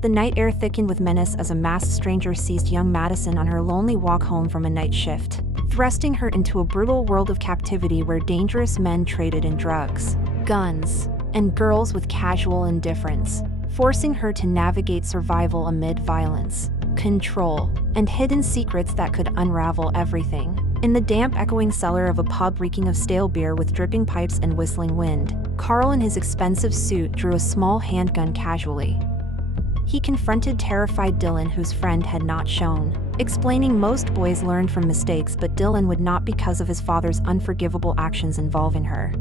The night air thickened with menace as a masked stranger seized young Madison on her lonely walk home from a night shift, thrusting her into a brutal world of captivity where dangerous men traded in drugs, guns, and girls with casual indifference, forcing her to navigate survival amid violence, control, and hidden secrets that could unravel everything. In the damp, echoing cellar of a pub reeking of stale beer with dripping pipes and whistling wind, Carl in his expensive suit drew a small handgun casually. He confronted terrified Dylan, whose friend had not shown, explaining most boys learned from mistakes, but Dylan would not because of his father's unforgivable actions involving her.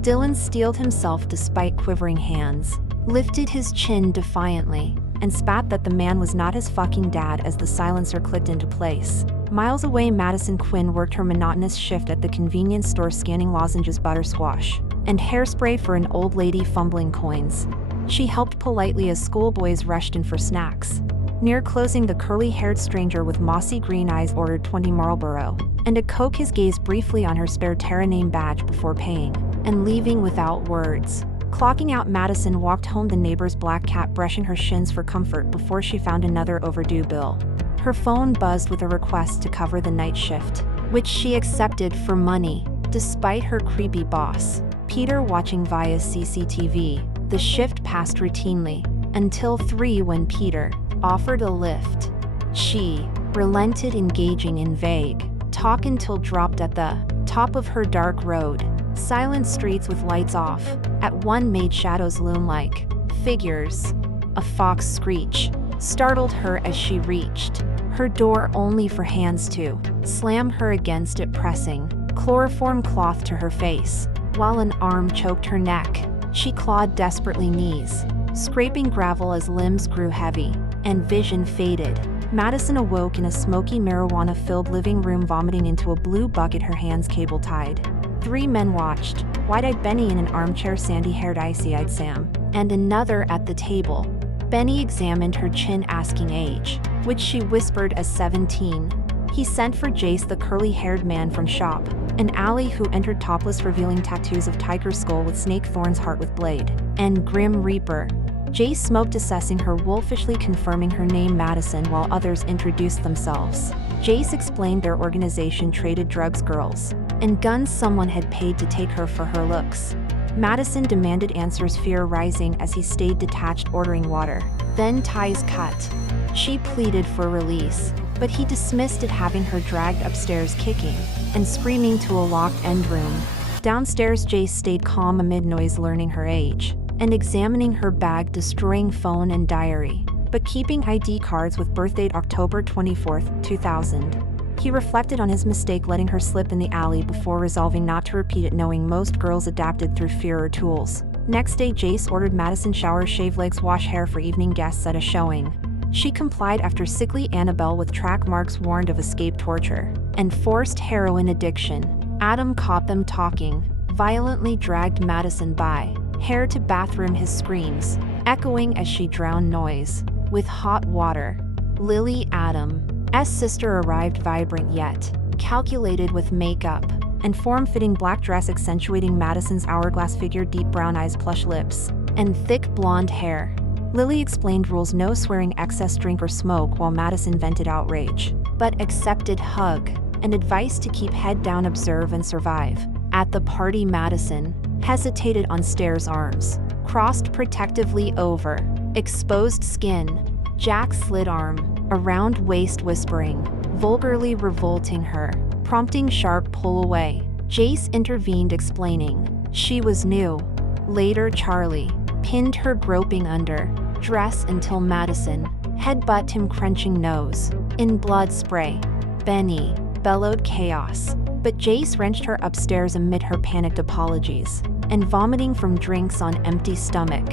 Dylan steeled himself despite quivering hands, lifted his chin defiantly, and spat that the man was not his fucking dad as the silencer clicked into place. Miles away, Madison Quinn worked her monotonous shift at the convenience store scanning lozenges, buttersquash, and hairspray for an old lady fumbling coins. She helped politely as schoolboys rushed in for snacks. Near closing, the curly-haired stranger with mossy green eyes ordered 20 Marlboro and a Coke, his gaze briefly on her spare Terra name badge before paying and leaving without words. Clocking out, Madison walked home, the neighbor's black cat brushing her shins for comfort before she found another overdue bill. Her phone buzzed with a request to cover the night shift, which she accepted for money, despite her creepy boss, Peter, watching via CCTV. The shift passed routinely, until 3 when Peter offered a lift. She relented, engaging in vague talk until dropped at the top of her dark road. Silent streets with lights off. At one made shadows loom like figures. A fox screech startled her as she reached her door, only for hands to slam her against it, pressing chloroform cloth to her face, while an arm choked her neck. She clawed desperately, knees scraping gravel as limbs grew heavy and vision faded. Madison awoke in a smoky, marijuana-filled living room, vomiting into a blue bucket, her hands cable-tied. 3 men watched, wide-eyed Benny in an armchair, sandy-haired, icy-eyed Sam, and another at the table. Benny examined her chin, asking age, which she whispered as 17. He sent for Jase, the curly-haired man from shop, an alley who entered topless, revealing tattoos of tiger skull with snake thorns, heart with blade, and grim reaper. Jase smoked, assessing her, wolfishly confirming her name Madison, while others introduced themselves. Jase explained their organization traded drugs, girls, and guns someone had paid to take her for her looks. Madison demanded answers, fear rising as he stayed detached, ordering water. Then ties cut. She pleaded for release, but he dismissed it, having her dragged upstairs, kicking and screaming, to a locked end room. Downstairs, Jase stayed calm amid noise, learning her age and examining her bag, destroying phone and diary, but keeping ID cards with birthdate October 24, 2000. He reflected on his mistake, letting her slip in the alley before resolving not to repeat it, knowing most girls adapted through fear or tools. Next day, Jase ordered Madison shower, shave legs, wash hair for evening guests at a showing. She complied after sickly Annabelle, with track marks, warned of escape torture and forced heroin addiction. Adam caught them talking, violently dragged Madison by hair to bathroom, his screams echoing as she drowned noise with hot water. Lily, Adam's sister, arrived, vibrant yet calculated, with makeup and form-fitting black dress accentuating Madison's hourglass figure, deep brown eyes, plush lips, and thick blonde hair. Lily explained rules: no swearing, excess drink or smoke, while Madison vented outrage, but accepted hug and advice to keep head down, observe, and survive. At the party, Madison hesitated on stairs, arms crossed protectively over exposed skin. Jack slid arm around waist, whispering, vulgarly revolting her, prompting sharp pull away. Jase intervened, explaining she was new. Later, Charlie pinned her, groping under dress until Madison headbutt him, crunching nose in blood spray. Benny bellowed chaos, but Jase wrenched her upstairs amid her panicked apologies and vomiting from drinks on empty stomach.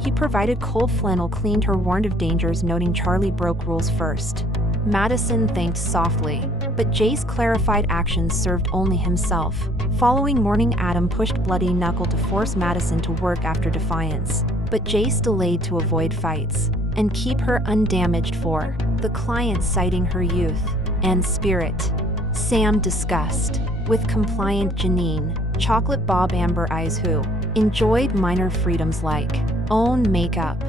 He provided cold flannel, cleaned her, warned of dangers, noting Charlie broke rules first. Madison thanked softly, but Jase clarified actions served only himself. Following morning, Adam pushed bloody knuckle to force Madison to work after defiance, but Jase delayed to avoid fights and keep her undamaged for the client, citing her youth and spirit. Sam discussed with compliant Janine, chocolate Bob, amber eyes, who enjoyed minor freedoms like own makeup,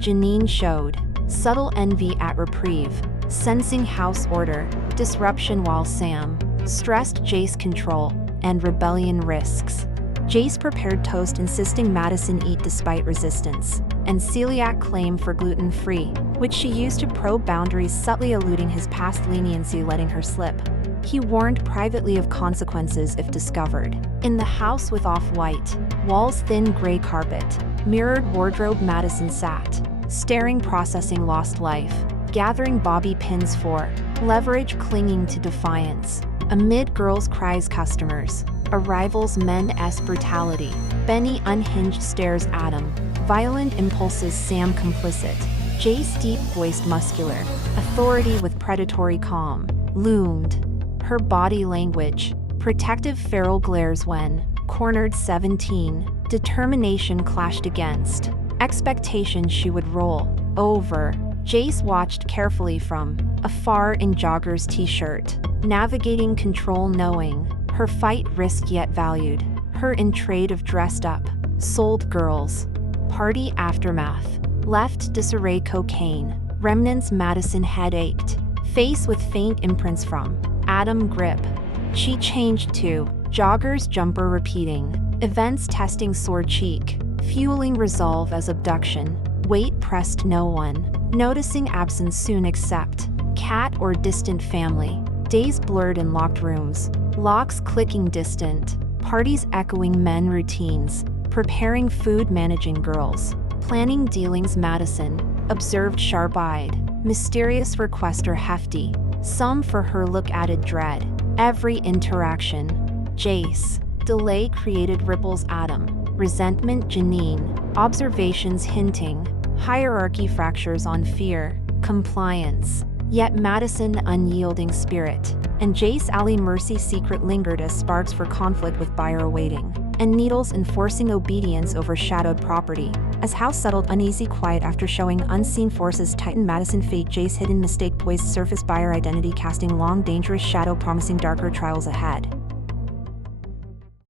Janine showed subtle envy at reprieve, sensing house order, disruption while Sam stressed Jase control and rebellion risks. Jase prepared toast insisting Madison eat despite resistance, and celiac claim for gluten-free, which she used to probe boundaries, subtly eluding his past leniency, letting her slip. He warned privately of consequences if discovered. In the house with off-white walls, thin gray carpet, mirrored wardrobe, Madison sat, staring, processing lost life, gathering bobby pins for leverage, clinging to defiance. Amid girls' cries, customers, arrivals, men's brutality, Benny unhinged stares, Adam violent impulses, Sam complicit. Jase deep-voiced, muscular authority with predatory calm loomed. Her body language, protective, feral glares when cornered. 17, determination clashed against expectation she would roll over. Jase watched carefully from afar in jogger's t-shirt, navigating control, knowing her fight risk yet valued her in trade of dressed up, sold girls. Party aftermath left disarray, cocaine remnants, Madison head ached, face with faint imprints from Adam grip. She changed to jogger's jumper, repeating events, testing sore cheek, fueling resolve as abduction. Weight pressed, no one noticing absence soon except cat or distant family. Days blurred in locked rooms, locks clicking, distant parties echoing, men routines, preparing food, managing girls, planning dealings. Madison observed sharp-eyed, mysterious requester, hefty sum for her look, added dread every interaction. Jase delay created ripples, Adam resentment, Janine observations hinting hierarchy, fractures on fear, compliance. Yet Madison unyielding spirit, and Jase alley mercy secret lingered as sparks for conflict with buyer awaiting, and needles enforcing obedience overshadowed property. As house settled uneasy quiet after showing unseen forces tighten Madison fate, Jase hidden mistake poised surface, buyer identity casting long dangerous shadow promising darker trials ahead.